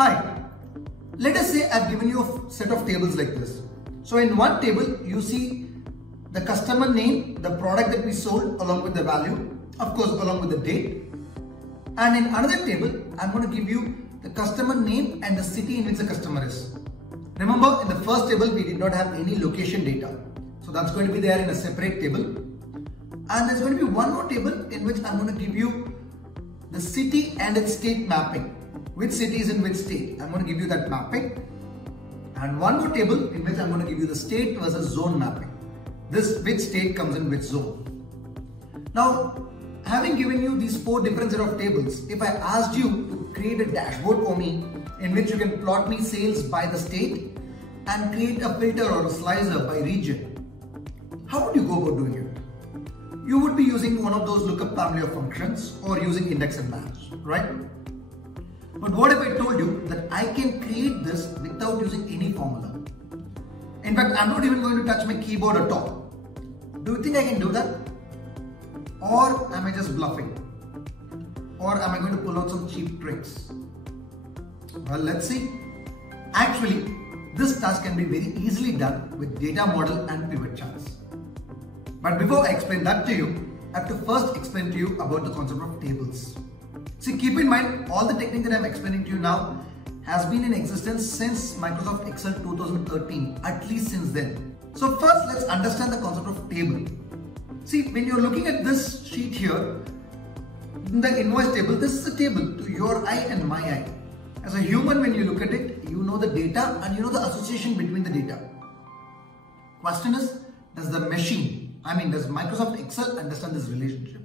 Hi, let us say I've given you a set of tables like this. So in one table, you see the customer name, the product that we sold along with the value, of course along with the date. And in another table, I'm going to give you the customer name and the city in which the customer is. Remember, in the first table, we did not have any location data. So that's going to be there in a separate table. And there's going to be one more table in which I'm going to give you the city and its state mapping. Which city is in which state? I'm going to give you that mapping. And one more table in which I'm going to give you the state versus zone mapping. Which state comes in which zone. Now, having given you these four different set of tables, if I asked you to create a dashboard for me in which you can plot me sales by the state and create a filter or a slicer by region, how would you go about doing it? You would be using one of those lookup family of functions or using index and match, right? But what if I told you that I can create this without using any formula? In fact, I'm not even going to touch my keyboard at all. Do you think I can do that? Or am I just bluffing? Or am I going to pull out some cheap tricks? Well, let's see. Actually, this task can be very easily done with data model and pivot charts. But before I explain that to you, I have to first explain to you about the concept of tables. See, keep in mind, all the technique that I'm explaining to you now has been in existence since Microsoft Excel 2013, at least since then. So first, let's understand the concept of table. See, when you're looking at this sheet here, in the invoice table, this is a table to your eye and my eye. As a human, when you look at it, you know the data and you know the association between the data. Question is, does the machine, does Microsoft Excel understand this relationship?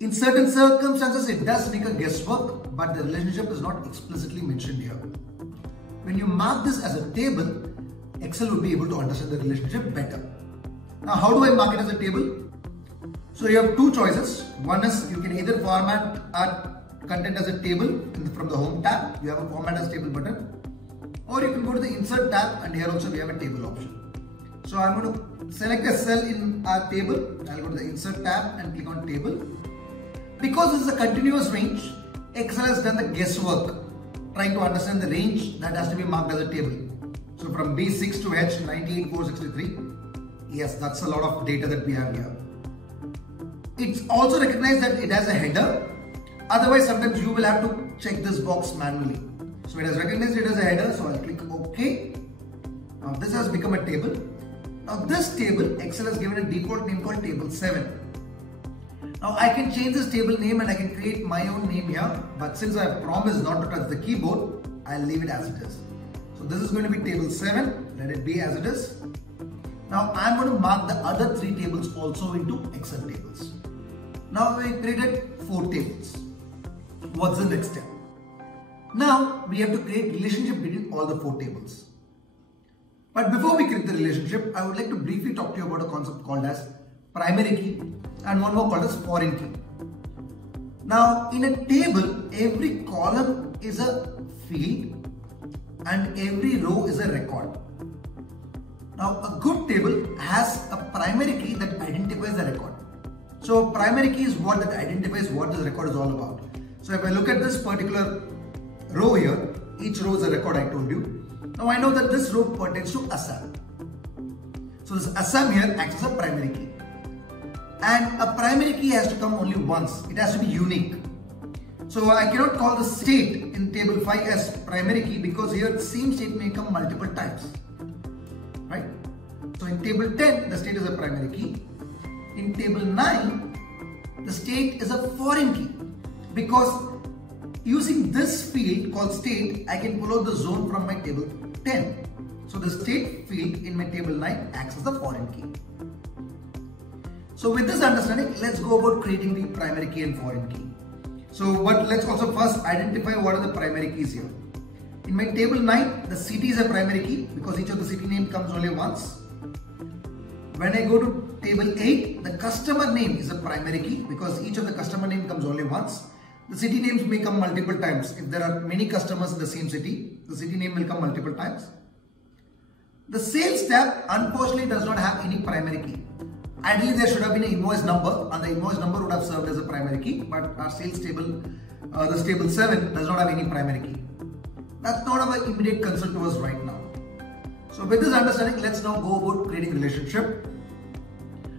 In certain circumstances, it does make a guesswork, but the relationship is not explicitly mentioned here. When you mark this as a table, Excel will be able to understand the relationship better. Now, how do I mark it as a table? So you have two choices. One is you can either format our content as a table from the home tab. You have a format as table button. Or you can go to the insert tab and here also we have a table option. So I'm going to select a cell in our table. I'll go to the insert tab and click on table. Because this is a continuous range, Excel has done the guesswork trying to understand the range that has to be marked as a table. So from B6 to H 98463. Yes, that's a lot of data that we have here. It's also recognized that it has a header. Otherwise, sometimes you will have to check this box manually. So it has recognized it as a header. So I'll click OK. Now this has become a table. Now this table, Excel has given a default name called table 7. Now I can change this table name and I can create my own name here. But since I have promised not to touch the keyboard, I'll leave it as it is. So this is going to be table 7. Let it be as it is. Now I'm going to mark the other 3 tables also into Excel tables. Now we created 4 tables. What's the next step? Now we have to create relationship between all the 4 tables. But before we create the relationship, I would like to briefly talk to you about a concept called as primary key and one more called as foreign key. Now in a table, every column is a field and every row is a record. Now a good table has a primary key that identifies the record. So primary key is what that identifies what this record is all about. So if I look at this particular row here, each row is a record I told you. Now I know that this row pertains to Assam. So this Assam here acts as a primary key. And a primary key has to come only once. It has to be unique. So I cannot call the state in table 5 as primary key because here the same state may come multiple times. Right? So in table 10, the state is a primary key. In table 9, the state is a foreign key because using this field called state, I can pull out the zone from my table 10. So the state field in my table 9 acts as the foreign key. So with this understanding, let's go about creating the primary key and foreign key. So let's also first identify what are the primary keys here. In my table 9, the city is a primary key because each of the city name comes only once. When I go to table 8, the customer name is a primary key because each of the customer name comes only once. The city names may come multiple times. If there are many customers in the same city, the city name will come multiple times. The sales tab unfortunately does not have any primary key. Ideally, there should have been an invoice number, and the invoice number would have served as a primary key, but our sales table, this table 7 does not have any primary key. That's not of an immediate concern to us right now. So with this understanding, let's now go about creating relationship.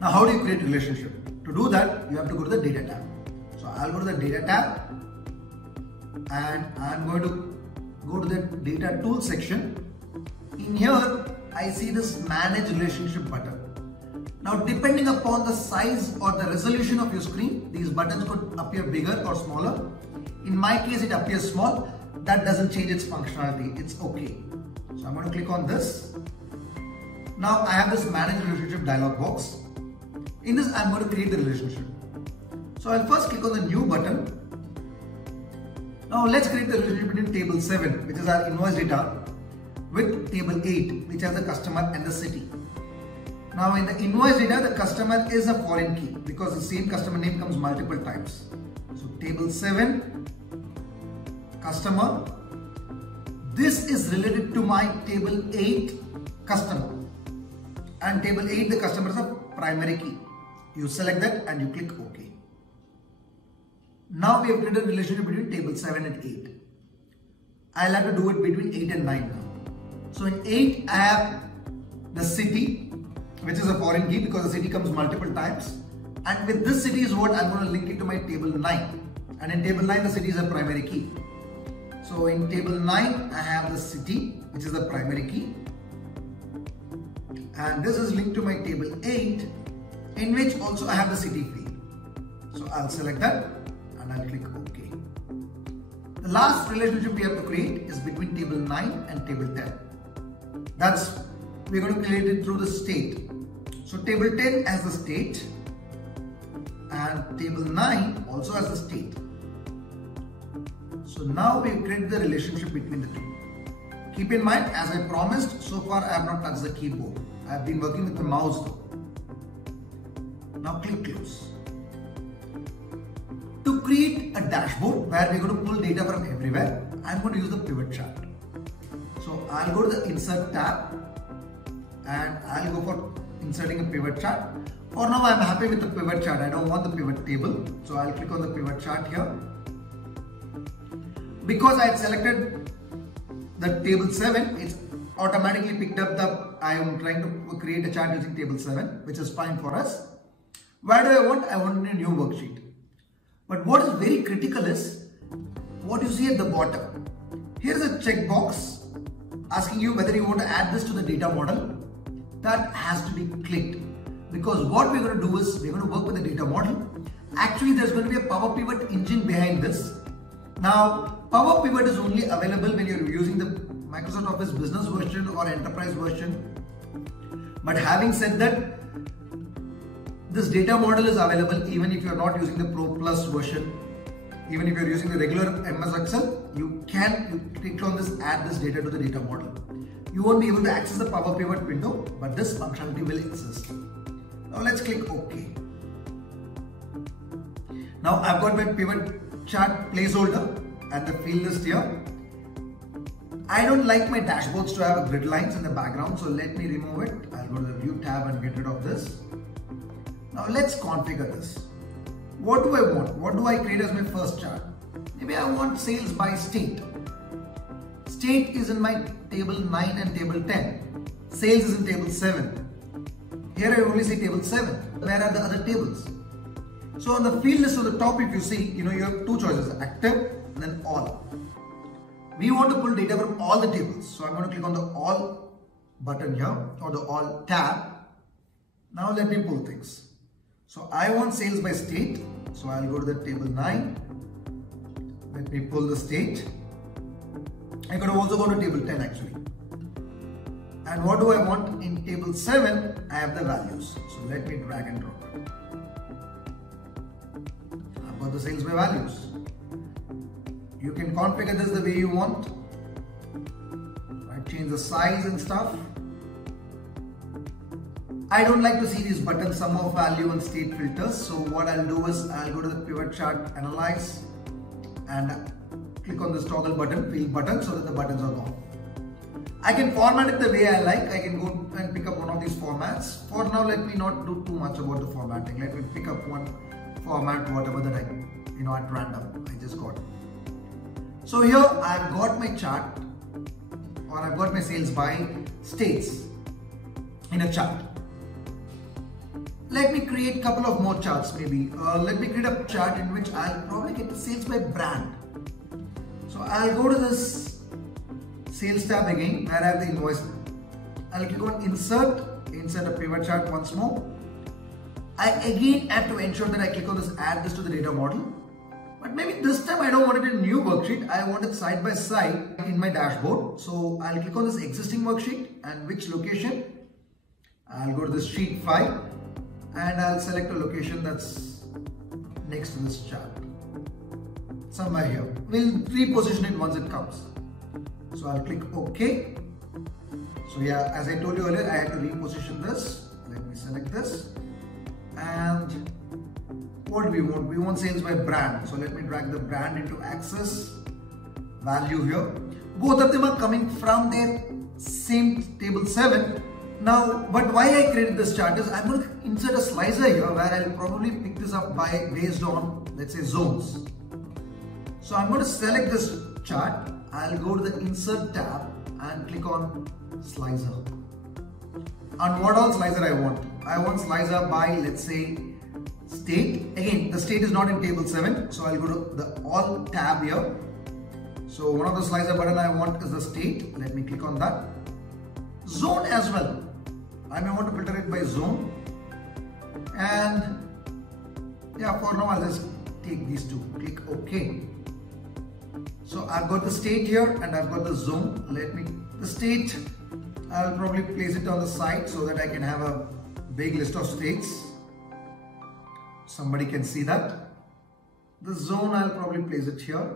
Now, how do you create relationship? To do that, you have to go to the data tab. So I'll go to the data tab, and I'm going to go to the data tool section. In here, I see this manage relationship button. Now, depending upon the size or the resolution of your screen, these buttons could appear bigger or smaller. In my case, it appears small. That doesn't change its functionality. It's okay. So I'm going to click on this. Now I have this manage relationship dialog box. In this, I'm going to create the relationship. So I'll first click on the new button. Now let's create the relationship between table 7, which is our invoice data, with table 8, which has the customer and the city. Now in the invoice data, the customer is a foreign key because the same customer name comes multiple times. So table 7, customer. This is related to my table 8 customer, and table 8 the customer is a primary key. You select that and you click OK. Now we have created a relationship between table 7 and 8. I'll have to do it between 8 and 9 now. So in 8 I have the city, which is a foreign key because the city comes multiple times, and with this city is what I'm going to link it to my table 9, and in table 9 the city is a primary key. So in table 9 I have the city, which is the primary key, and this is linked to my table 8, in which also I have the city field. So I'll select that and I'll click OK. The last relationship we have to create is between table 9 and table 10. We're going to create it through the state. So table 10 has the state, and table 9 also has the state. So now we've created the relationship between the two. Keep in mind, as I promised, so far I have not touched the keyboard. I have been working with the mouse though. Now click close. To create a dashboard where we're going to pull data from everywhere, I'm going to use the pivot chart. So I'll go to the insert tab and I'll go for inserting a pivot chart. For now I'm happy with the pivot chart. I don't want the pivot table. So I'll click on the pivot chart here. Because I had selected the table 7, it's automatically picked up I am trying to create a chart using table 7, which is fine for us. Where do I want? I want a new worksheet. But what is very critical is what you see at the bottom. Here's a checkbox asking you whether you want to add this to the data model. That has to be clicked, because what we're going to do is we're going to work with the data model. Actually, there's going to be a Power Pivot engine behind this. Now, Power Pivot is only available when you're using the Microsoft Office Business version or Enterprise version. But having said that, this data model is available even if you're not using the Pro Plus version. Even if you're using the regular MS Excel, you click on this, add this data to the data model. You won't be able to access the Power Pivot window, but this functionality will exist. Now let's click OK. Now I've got my pivot chart placeholder and the field list here. I don't like my dashboards to have grid lines in the background, so let me remove it. I'll go to the View tab and get rid of this. Now let's configure this. What do I want? What do I create as my first chart? Maybe I want sales by state. State is in my table 9 and table 10. Sales is in table 7. Here I only see table 7. Where are the other tables? So on the field list on the top, if you see, you have two choices, active and then all. We want to pull data from all the tables. So I'm going to click on the all button here, or the all tab. Now let me pull things. So I want sales by state. So I'll go to the table 9. Let me pull the state. I could also go to table 10 actually. And what do I want? In table 7, I have the values. So let me drag and drop. I've got the sales by values. You can configure this the way you want. Right, change the size and stuff. I don't like to see these buttons, sum of value and state filters. So what I'll do is I'll go to the pivot chart, analyze, and click on this toggle button, field button, so that the buttons are gone. I can format it the way I like. I can go and pick up one of these formats. For now, let me not do too much about the formatting. Let me pick up one format, whatever that I, at random, I just got. So here I've got my chart, or I've got my sales by states in a chart. Let me create a couple of more charts maybe. Let me create a chart in which I'll probably get the sales by brand. So I'll go to this sales tab again where I have the invoice. I'll click on insert a pivot chart once more. I again have to ensure that I click on this, add this to the data model. But maybe this time I don't want it in a new worksheet. I want it side by side in my dashboard. So I'll click on this existing worksheet and which location. I'll go to this sheet 5 and I'll select a location that's next to this chart. Somewhere here. We'll reposition it once it comes. So I'll click OK. So yeah, as I told you earlier, I had to reposition this. Let me select this. And what do we want? We want sales by brand. So let me drag the brand into axis. Value here. Both of them are coming from their same table 7. Now, but why I created this chart is I'm going to insert a slicer here where I'll probably pick this up based on, let's say, zones. So I'm going to select this chart. I'll go to the insert tab and click on slicer. And what all slicer I want? I want slicer by, let's say, state. Again, the state is not in table 7. So I'll go to the all tab here. So one of the slicer button I want is the state. Let me click on that. Zone as well. I may want to filter it by zone. And yeah, for now I'll just take these two. Click OK. So I've got the state here and I've got the zone. The state, I'll probably place it on the side so that I can have a big list of states. Somebody can see that. The zone, I'll probably place it here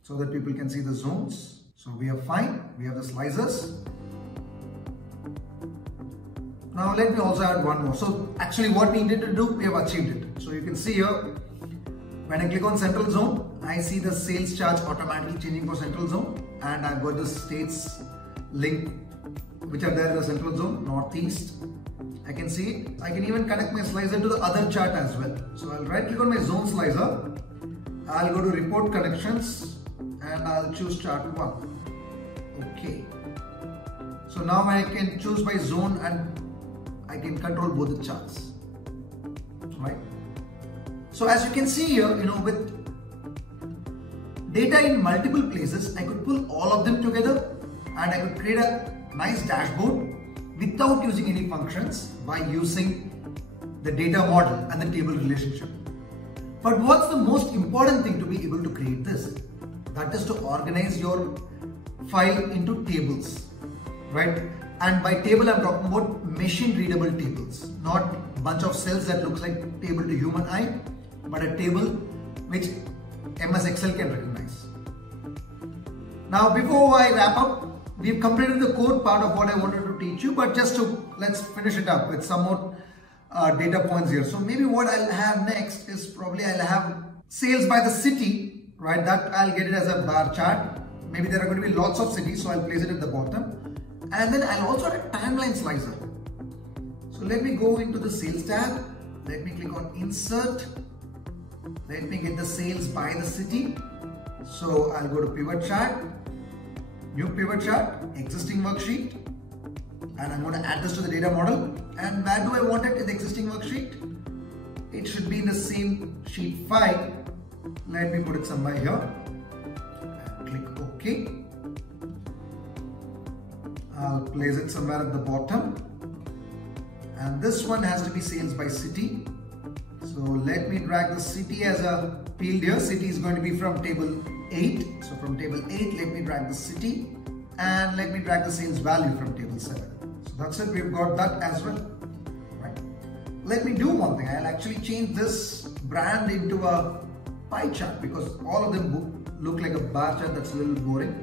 so that people can see the zones. So we are fine. We have the slicers. Now let me also add one more. So actually what we needed to do, we have achieved it. So you can see here, when I click on central zone, I see the sales charge automatically changing for central zone. And I've got the states link, which are there in the central zone, northeast. I can see it. I can even connect my slicer to the other chart as well. So I'll right click on my zone slicer. I'll go to report connections and I'll choose chart 1. Okay. So now I can choose by zone and I can control both the charts, right? So as you can see here, with data in multiple places, I could pull all of them together and I could create a nice dashboard without using any functions by using the data model and the table relationship. But what's the most important thing to be able to create this? That is to organize your file into tables, right? And by table, I'm talking about machine readable tables, not a bunch of cells that looks like table to human eye, but a table which MS Excel can recognize. Now, before I wrap up, we've completed the core part of what I wanted to teach you, but let's finish it up with some more data points here. So maybe what I'll have next is probably I'll have sales by the city, right? That I'll get it as a bar chart. Maybe there are going to be lots of cities, so I'll place it at the bottom. And then I'll also have a timeline slicer. So let me go into the sales tab. Let me click on insert. Let me get the sales by the city. So I'll go to pivot chart, new pivot chart, existing worksheet. And I'm going to add this to the data model. And where do I want it in the existing worksheet? It should be in the same sheet 5. Let me put it somewhere here. And click OK. I'll place it somewhere at the bottom. And this one has to be sales by city. So let me drag the city as a field here. City is going to be from table 8. So from table 8, let me drag the city. And let me drag the sales value from table 7. So that's it. We've got that as well. Right. Let me do one thing. I'll actually change this brand into a pie chart because all of them look like a bar chart. That's a little boring.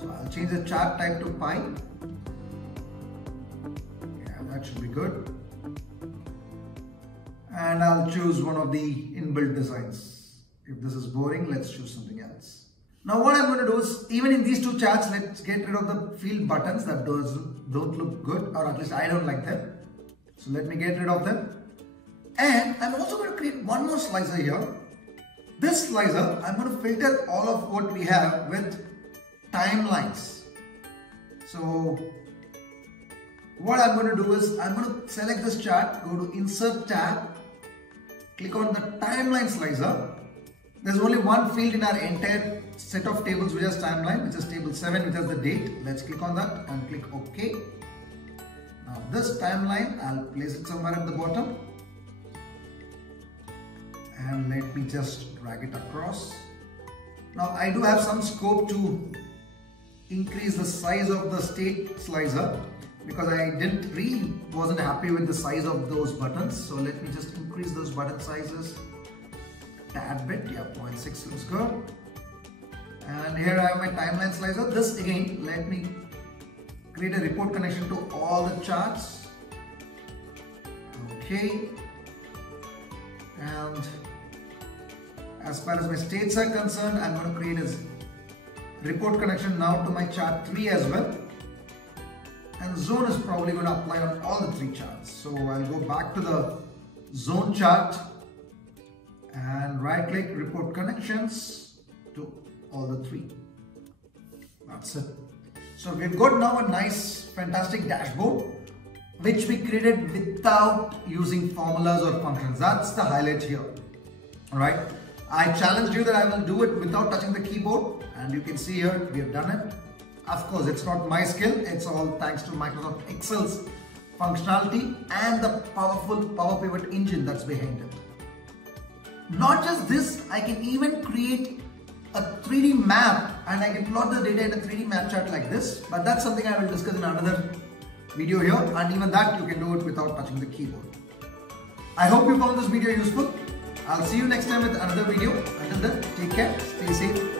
So I'll change the chart type to pie. Yeah, that should be good. And I'll choose one of the inbuilt designs. If this is boring, let's choose something else. Now what I'm going to do is, even in these two charts, let's get rid of the field buttons that don't look good, or at least I don't like them. So let me get rid of them. And I'm also going to create one more slicer here. This slicer, I'm going to filter all of what we have with timelines. So what I'm going to do is, I'm going to select this chart, go to Insert tab, click on the timeline slicer. There's only one field in our entire set of tables which has timeline, which is table 7, which has the date. Let's click on that and click OK. Now this timeline, I'll place it somewhere at the bottom. And let me just drag it across. Now I do have some scope to increase the size of the state slicer because I wasn't happy with the size of those buttons. So let me just increase those button sizes a tad bit. Yeah, 0.6 looks good. And here I have my timeline slicer. This again, let me create a report connection to all the charts. Okay. And as far as my states are concerned, I'm going to create a report connection now to my chart 3 as well. And zone is probably going to apply on all the 3 charts. So I'll go back to the zone chart and right click report connections to all the 3. That's it. So we've got now a nice, fantastic dashboard which we created without using formulas or functions. That's the highlight here. Alright. I challenged you that I will do it without touching the keyboard, and you can see here we have done it. Of course, it's not my skill, it's all thanks to Microsoft Excel's functionality and the powerful Power Pivot engine that's behind it. Not just this, I can even create a 3D map and I can plot the data in a 3D map chart like this, but that's something I will discuss in another video here, and even that you can do it without touching the keyboard. I hope you found this video useful. I'll see you next time with another video. Until then, take care, stay safe.